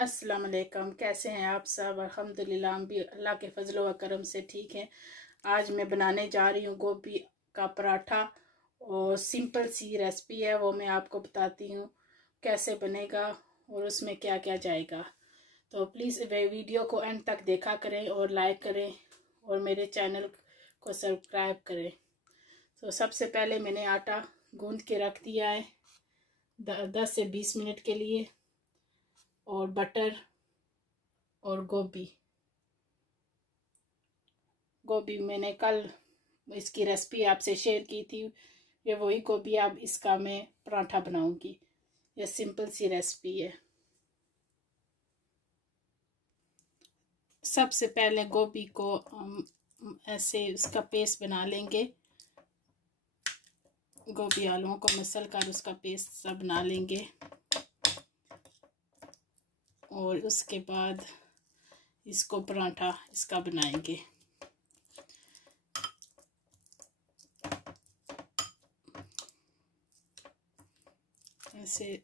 अस्सलाम वालेकुम। कैसे हैं आप सब? अल्हम्दुलिल्लाह हम भी अल्लाह के फजलो व करम से ठीक हैं। आज मैं बनाने जा रही हूँ गोभी का पराठा और सिंपल सी रेसिपी है, वो मैं आपको बताती हूँ कैसे बनेगा और उसमें क्या क्या जाएगा। तो प्लीज़ वीडियो को एंड तक देखा करें और लाइक करें और मेरे चैनल को सब्सक्राइब करें। तो सबसे पहले मैंने आटा गूंद के रख दिया है 10 से 20 मिनट के लिए, और बटर और गोभी मैंने कल इसकी रेसिपी आपसे शेयर की थी। ये वही गोभी अब इसका मैं पराठा बनाऊंगी। ये सिंपल सी रेसिपी है। सबसे पहले गोभी को हम ऐसे उसका पेस्ट बना लेंगे। गोभी आलूओं को मसल कर उसका पेस्ट सब बना लेंगे और उसके बाद इसको पराठा इसका बनाएंगे। ऐसे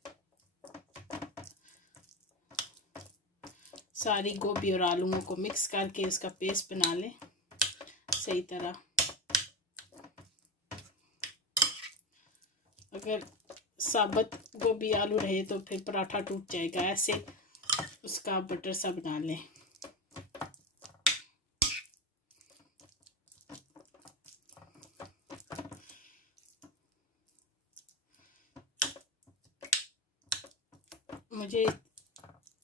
सारी गोभी और आलूओं को मिक्स करके उसका पेस्ट बना लें सही तरह। अगर साबुत गोभी आलू रहे तो फिर पराठा टूट जाएगा। ऐसे उसका बटर सा बना लें। मुझे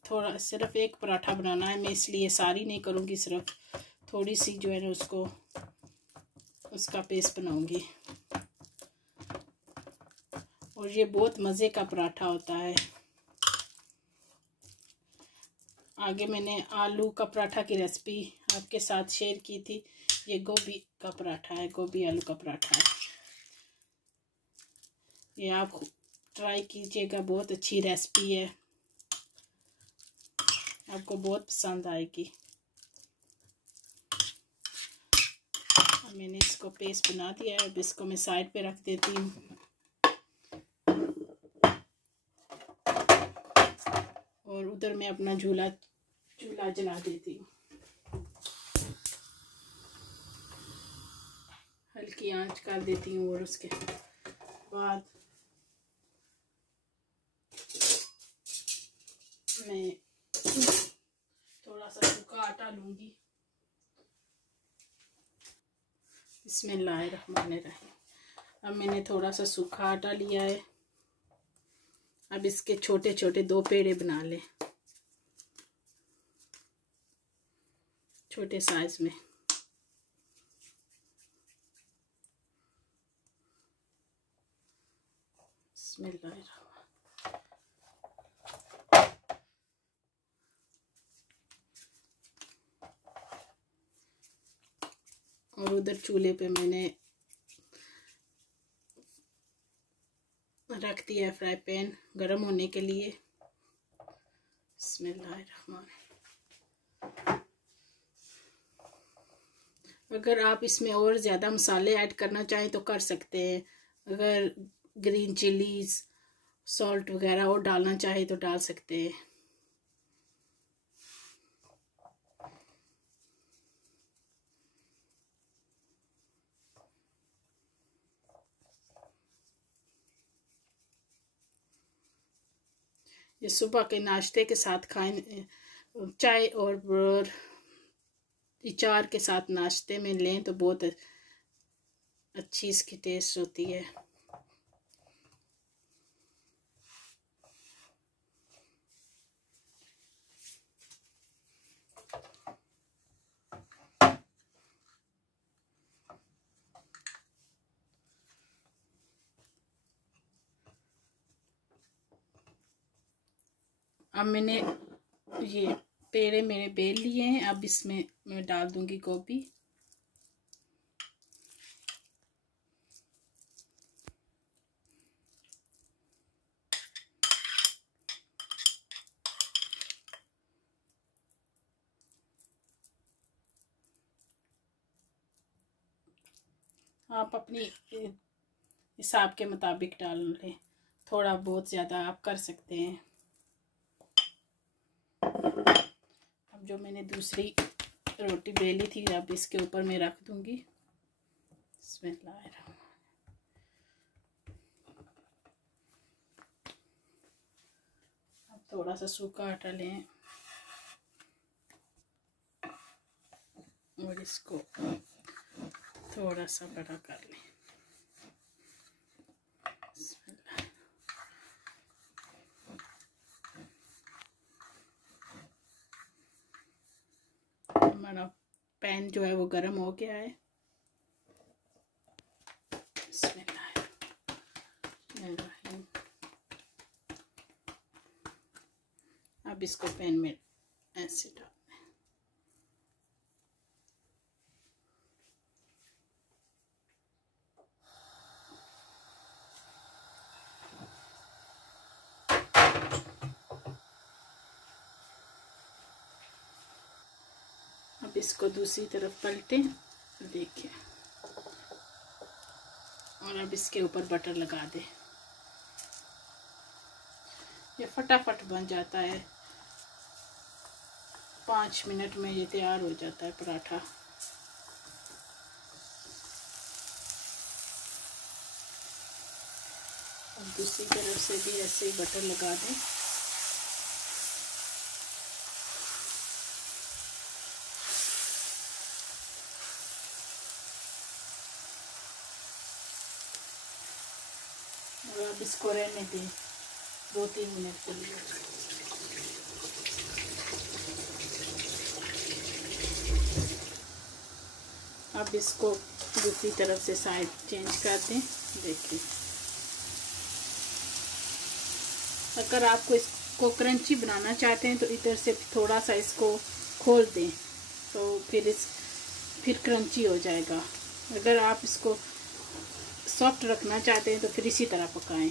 थोड़ा सिर्फ एक पराठा बनाना है, मैं इसलिए सारी नहीं करूँगी, सिर्फ थोड़ी सी जो है ना उसको उसका पेस्ट बनाऊँगी। और ये बहुत मज़े का पराठा होता है। आगे मैंने आलू का पराठा की रेसिपी आपके साथ शेयर की थी। ये गोभी का पराठा है, गोभी आलू का पराठा है। ये आप ट्राई कीजिएगा, बहुत अच्छी रेसिपी है, आपको बहुत पसंद आएगी। मैंने इसको पेस्ट बना दिया है, अब इसको मैं साइड पे रख देती हूँ। और उधर मैं अपना चूल्हा जला देती हूँ। हल्की आंच कर देती हूँ और उसके बाद मैं थोड़ा सा सूखा आटा लूँगी। बिस्मिल्लाहिर्रहमानिर्रहीम। अब मैंने थोड़ा सा सूखा आटा लिया है। अब इसके छोटे छोटे 2 पेड़े बना लें, छोटे साइज में। बिस्मिल्लाहिर्रहमानिर्रहीम। और उधर चूल्हे पे मैंने रख दिया है फ्राई पैन गरम होने के लिए। बिस्मिल्लाहिर्रहमानिर्रहीम। अगर आप इसमें और ज़्यादा मसाले ऐड करना चाहें तो कर सकते हैं। अगर ग्रीन चिलीज सॉल्ट वगैरह और डालना चाहे तो डाल सकते हैं। ये सुबह के नाश्ते के साथ खाएं, चाय और अचार के साथ नाश्ते में लें तो बहुत अच्छी इसकी टेस्ट होती है। अब मैंने ये पेड़े मेरे बेल लिए हैं। अब इसमें मैं डाल दूंगी गोभी। आप अपनी हिसाब के मुताबिक डाल लें, थोड़ा बहुत ज़्यादा आप कर सकते हैं। जो मैंने दूसरी रोटी बेली थी अब इसके ऊपर मैं रख दूंगी। बिस्मिल्लाह। अब थोड़ा सा सूखा आटा लें और इसको थोड़ा सा बड़ा कर लें। हमारा पैन जो है वो गर्म हो गया है। अब इसको पैन में ऐसे डाल दें। अब इसको दूसरी तरफ पलटें, देखिए, और अब इसके ऊपर बटर लगा दें। ये फटाफट बन जाता है, 5 मिनट में ये तैयार हो जाता है पराठा। अब दूसरी तरफ से भी ऐसे ही बटर लगा दें। और अब इसको रहने दें 2-3 मिनट के लिए। अब इसको दूसरी तरफ से साइड चेंज कर दें। देखिए, अगर आपको इसको क्रंची बनाना चाहते हैं तो इधर से थोड़ा सा इसको खोल दें तो फिर क्रंची हो जाएगा। अगर आप इसको सॉफ्ट रखना चाहते हैं तो फिर इसी तरह पकाएं।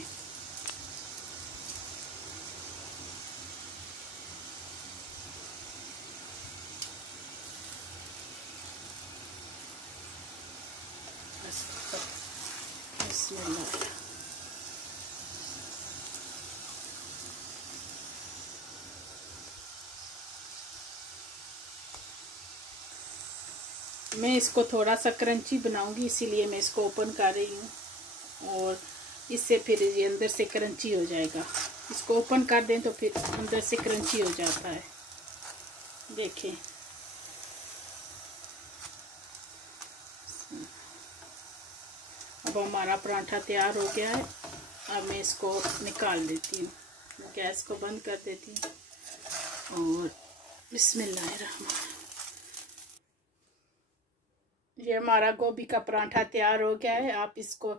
मैं इसको थोड़ा सा क्रंची बनाऊंगी, इसीलिए मैं इसको ओपन कर रही हूँ और इससे फिर ये अंदर से क्रंची हो जाएगा। इसको ओपन कर दें तो फिर अंदर से क्रंची हो जाता है। देखें, अब हमारा पराठा तैयार हो गया है। अब मैं इसको निकाल देती हूँ, गैस को बंद कर देती हूँ और बिस्मिल्लाहिर्रहमान। ये हमारा गोभी का पराठा तैयार हो गया है। आप इसको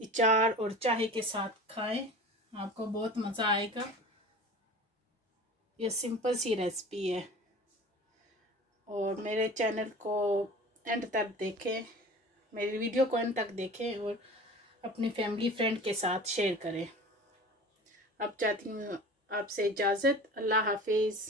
अचार और चाय के साथ खाएं, आपको बहुत मज़ा आएगा। ये सिंपल सी रेसिपी है और मेरे चैनल को एंड तक देखें, मेरी वीडियो को एंड तक देखें और अपनी फैमिली फ्रेंड के साथ शेयर करें। अब चाहती हूँ आपसे इजाज़त। अल्लाह हाफिज़।